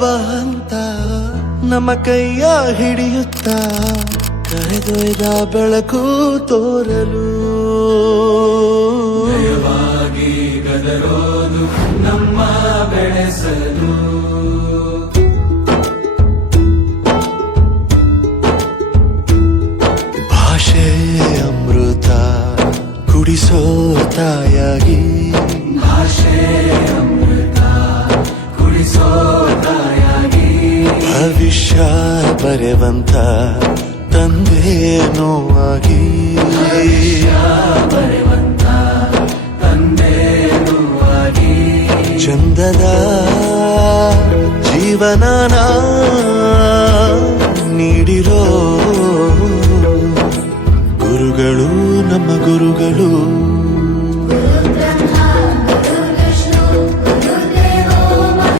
ಬಂತ ನಮ್ಮ ಕೈಯ ಹಿಡಿಯುತ್ತ ಕರೆದೊಯ್ದ ಬೆಳಕು ತೋರಲು ದಯವಾಗಿ ಗದರೋದು ನಮ್ಮ ಬೆಳೆಸಲು ಭಾಷೆ ಅಮೃತ ಕುಡಿಸೋ ತಾಯಾಗಿ ಭಾಷೆ ಅಮೃತ ಕುಡಿಸೋ ತಾಯಾಗಿ ಭವಿಷ್ಯ ಬರೆವಂತ ತಂದೇನೋ ಆಗಿ ಬರೆವಂತ ತಂದೇನೂ ಆಗಿ ಚಂದದ ಜೀವನನ ನೀಡಿರೋ ಗುರುಗಳು ನಮ್ಮ ಗುರುಗಳು